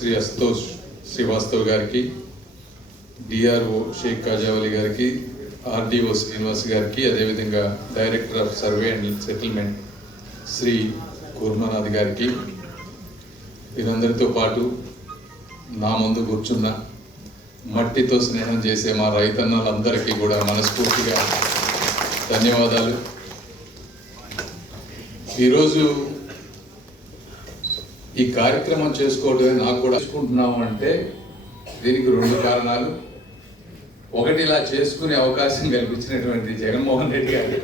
శ్రీ అస్తోష్ శ్రీవాస్తవ్ గారికి, డిఆర్ఓ షేక్ కాజావలి గారికి, ఆర్డీఓ శ్రీనివాస్ గారికి, అదేవిధంగా director of survey and settlement Shri Kurmanath గారికి, వీరందరితో పాటు నా ముందు కూర్చున్న మట్టితో స్నేహం చేసే మా రైతన్నలందరికీ కూడా మనస్ఫూర్తిగా ధన్యవాదాలు. ఈరోజు ఈ కార్యక్రమం చేసుకోవడమే నాకు కూడా చేసుకుంటున్నాము అంటే దీనికి రెండు కారణాలు. ఒకటి, ఇలా చేసుకునే అవకాశం కల్పించినటువంటి జగన్మోహన్ రెడ్డి గారు.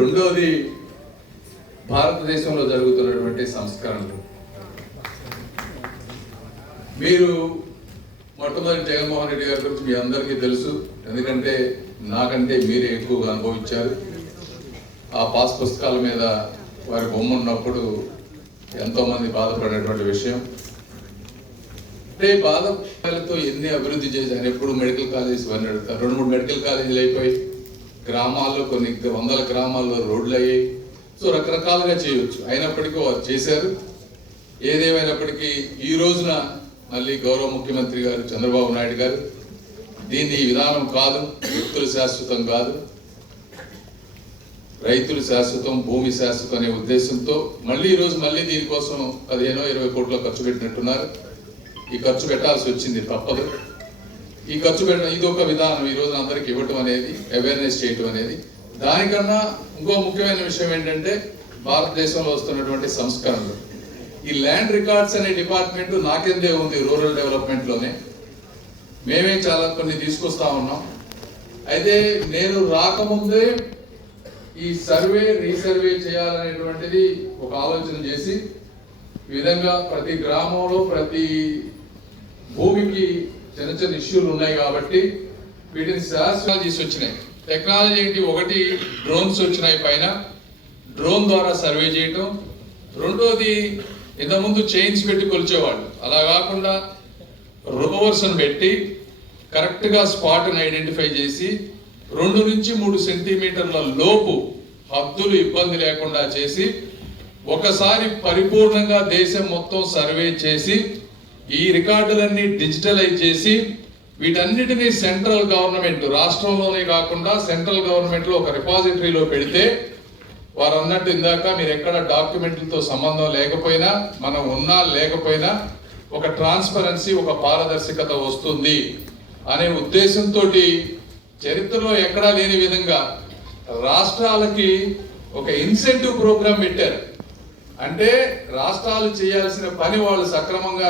రెండోది, భారతదేశంలో జరుగుతున్నటువంటి సంస్కరణలు. మీరు మొట్టమొదటి జగన్మోహన్ రెడ్డి గారి గురించి మీ అందరికీ తెలుసు, ఎందుకంటే నాకంటే మీరే ఎక్కువగా అనుభవించారు. ఆ పాస్ పుస్తకాల మీద వారి బొమ్మ ఉన్నప్పుడు ఎంతోమంది బాధపడేటువంటి విషయం. అంటే బాధలతో ఎన్ని అభివృద్ధి చేశారు. ఎప్పుడు మెడికల్ కాలేజ్ అని అడుగుతారు. 2-3 మెడికల్ కాలేజీలు అయిపోయి, గ్రామాల్లో కొన్ని వందల గ్రామాల్లో రోడ్లు అయ్యాయి. సో రకరకాలుగా చేయవచ్చు. అయినప్పటికీ వారు చేశారు. ఏదేమైనప్పటికీ ఈ రోజున మళ్ళీ గౌరవ ముఖ్యమంత్రి గారు చంద్రబాబు నాయుడు గారు దీన్ని విధానం కాదు, వ్యక్తులు శాశ్వతం కాదు, రైతులు శాశ్వతం, భూమి శాశ్వతం అనే ఉద్దేశంతో ఈరోజు మళ్ళీ దీనికోసం 15-20 కోట్లు ఖర్చు పెట్టినట్టున్నారు. ఈ ఖర్చు పెట్టాల్సి వచ్చింది, తప్పదు. ఈ ఖర్చు పెట్టడం ఇది ఒక విధానం. ఈ రోజు అందరికి ఇవ్వటం అనేది, అవేర్నెస్ చేయటం అనేది. దానికన్నా ఇంకో ముఖ్యమైన విషయం ఏంటంటే భారతదేశంలో వస్తున్నటువంటి సంస్కరణలు. ఈ ల్యాండ్ రికార్డ్స్ అనే డిపార్ట్మెంట్ నాకెందే ఉంది రూరల్ డెవలప్మెంట్ లోనే. మేమే చాలా కొన్ని తీసుకొస్తా ఉన్నాం. అయితే నేను రాకముందే ఈ సర్వే రీసర్వే చేయాలనేటువంటిది ఒక ఆలోచన చేసి, ఈ విధంగా ప్రతి గ్రామంలో ప్రతి భూమికి చిన్న చిన్న ఇష్యూలు ఉన్నాయి కాబట్టి వీటిని శాస్త్రాలు తీసుకొచ్చినాయి. టెక్నాలజీ ఏంటి? ఒకటి, డ్రోన్స్ వచ్చినాయి పైన, డ్రోన్ ద్వారా సర్వే చేయటం. రెండోది, ఇంతకుముందు చైన్స్ పెట్టి కొలిచేవాళ్ళు, అలా కాకుండా రోవర్స్ పెట్టి కరెక్ట్గా స్పాట్ని ఐడెంటిఫై చేసి 2 నుంచి 3 సెంటీమీటర్ల లోపు హద్దులు ఇబ్బంది లేకుండా చేసి ఒకసారి పరిపూర్ణంగా దేశం మొత్తం సర్వే చేసి ఈ రికార్డులన్నీ డిజిటలైజ్ చేసి వీటన్నిటినీ సెంట్రల్ గవర్నమెంట్, రాష్ట్రంలోనే కాకుండా సెంట్రల్ గవర్నమెంట్ లో ఒక రిపాజిటరీలో పెడితే, వారు అన్నట్టు ఇందాక, మీరు ఎక్కడ డాక్యుమెంట్లతో సంబంధం లేకపోయినా, మనం ఉన్నా లేకపోయినా ఒక ట్రాన్స్పరెన్సీ, ఒక పారదర్శకత వస్తుంది అనే ఉద్దేశంతో చరిత్రలో ఎక్కడా లేని విధంగా రాష్ట్రాలకి ఒక ఇన్సెంటివ్ ప్రోగ్రామ్ పెట్టారు. అంటే రాష్ట్రాలు చేయాల్సిన పని వాళ్ళు సక్రమంగా